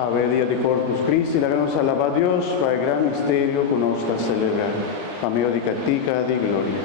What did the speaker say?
Ave dia di Corpus Christi, la que nos alaba a Dios, para el gran misterio que nos está celebrando. A medio de catica de gloria.